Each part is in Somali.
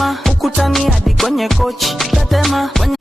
Tetema ukutani hadi kwenye kochi. Tetema kwenye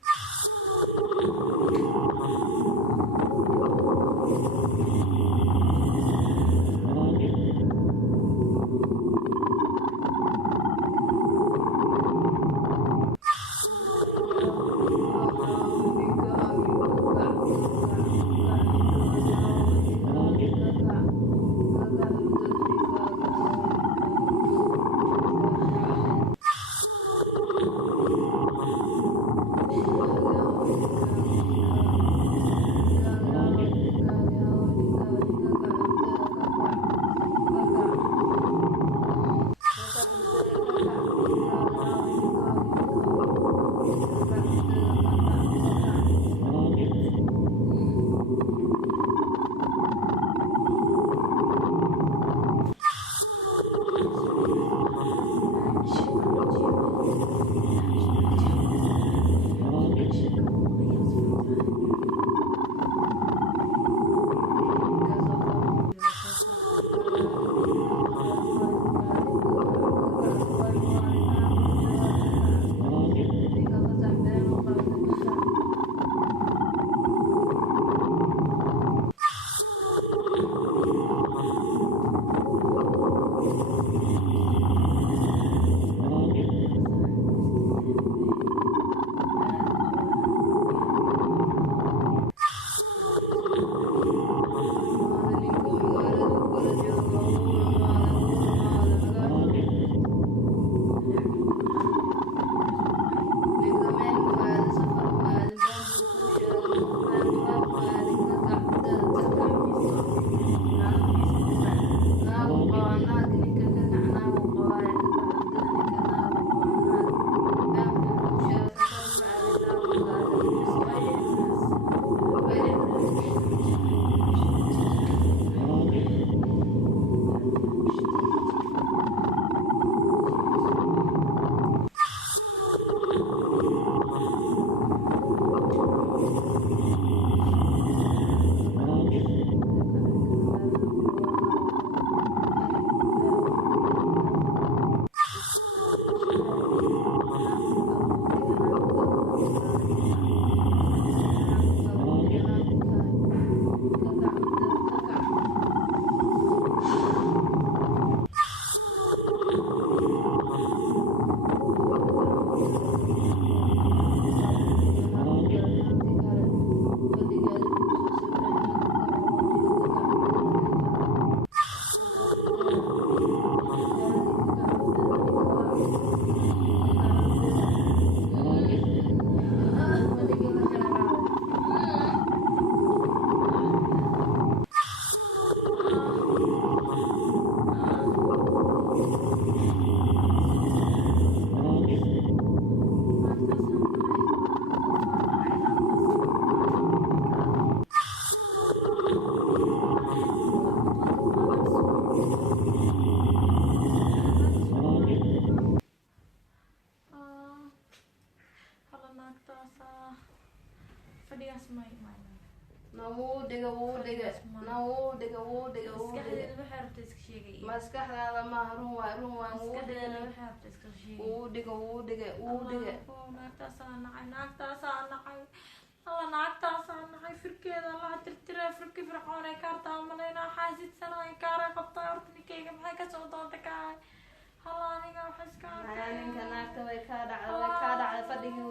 maskaxdaada ma run waa naagtaasaan nacay firkeeda la tirtira firki fircoon ay kaartaa malayna xaasidsan ay kaara qabtaa horta ninkeyga maxay ka soo doonta kaay hala aniga waxa iska ninka naagta way ka dhacday fadhigii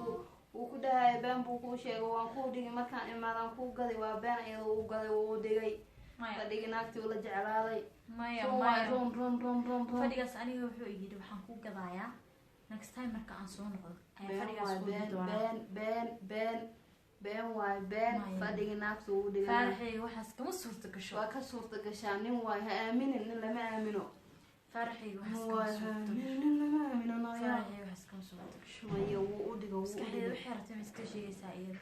uu ku dhahay been buu ku sheegay waan ku dhigay markaan imaadan ku gaday waa been ayada uu gaday uu dhigay fadhigii naagtii ula jeclaaday rum fadhigaas aniga wuxuu yidhi waxaan ku gadayaa next time marka aan soo noqdo ayaa fadhigaas ku doonaa been waay been fadhigii naagtii uu dhigay farxi waxaas kama suurta gasho waa ka suurta gashaa nin waay ha aaminin nin lama aamino farxi waxaas kama suurta farxi waxaas kama suurta gasho wayo uu dhigo maskaxdeeda waxay rabtay ma iska sheegaysaa iyada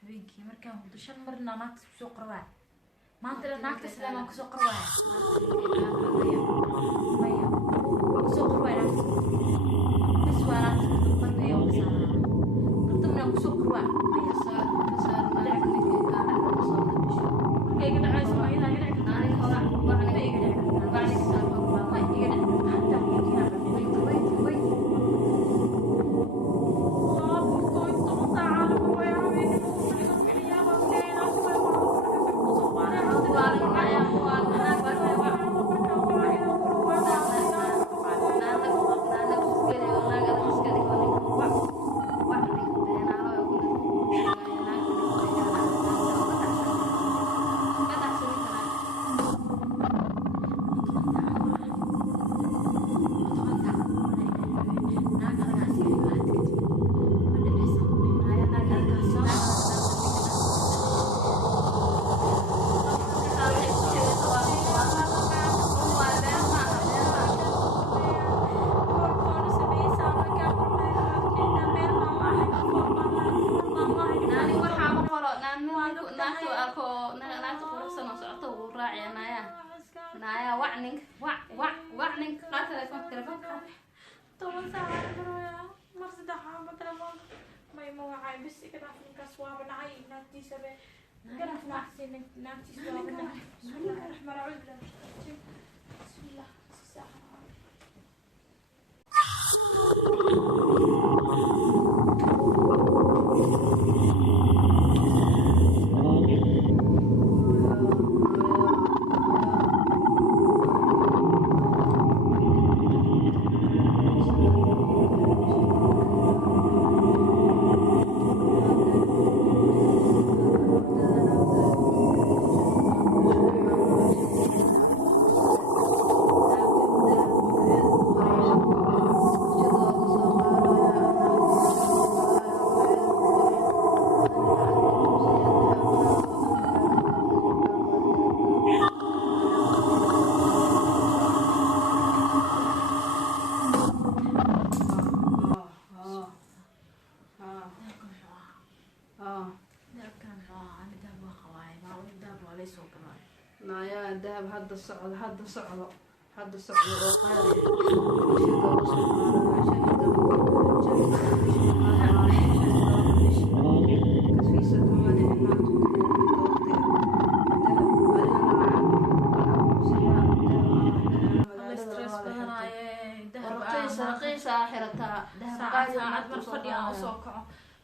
habeenkii markaan hurdo 5 marna naagta kusoo qorwaa maanta naagta sidaan aan kusoo qorwaa maya kusoo qorwaa bas waa naagta qorwaa oo saara qadamna kusoo qorwaa maya saar madax ninka ka dhacda soo dhasho markay ka dhacayso waa inay ka dhacdo aan hore waxna iga dhacdo baan iga saar waa iga dhacdo hatta iga wait نايا وعنك لا تلفون طبعا ساعة برويا ما صدقها ما تلفون ما يموعي بس كده في كسوة بنعي ناتي سبع كده في نفسي ناتي سوا بنعي بسم الله الرحمن الرحيم بسم الله نايا الذهب هذا الصعد وقاري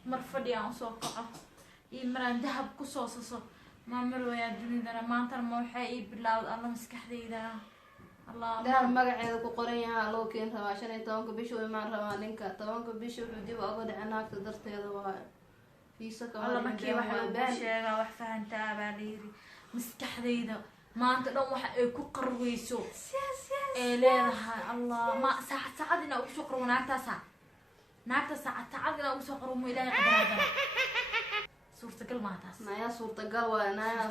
مرفدي aan soo kaco maraan dahab ku soo saso maamul way dunidana maanta ma waxay ii bilaawday alla maskaxdayda Allah dahab magaceeda ku qoran yahay loo keen rabaa 15 bisha way maan rabaa ninka 10 bisha wuxuu dib uga dhacay naagta darteeda waa fiisa ka alla markii wax loo sheega wax fahantaa baa leeyahay maskaxdayda maanta dhan waxa ay ku qarweyso ee leedahay Allah ma saacad ina ugu soo qarwo naagta saacad ina ugu soo qarwo ma ilaahay qadara suurtagal ma taas naya suurtagal waa naya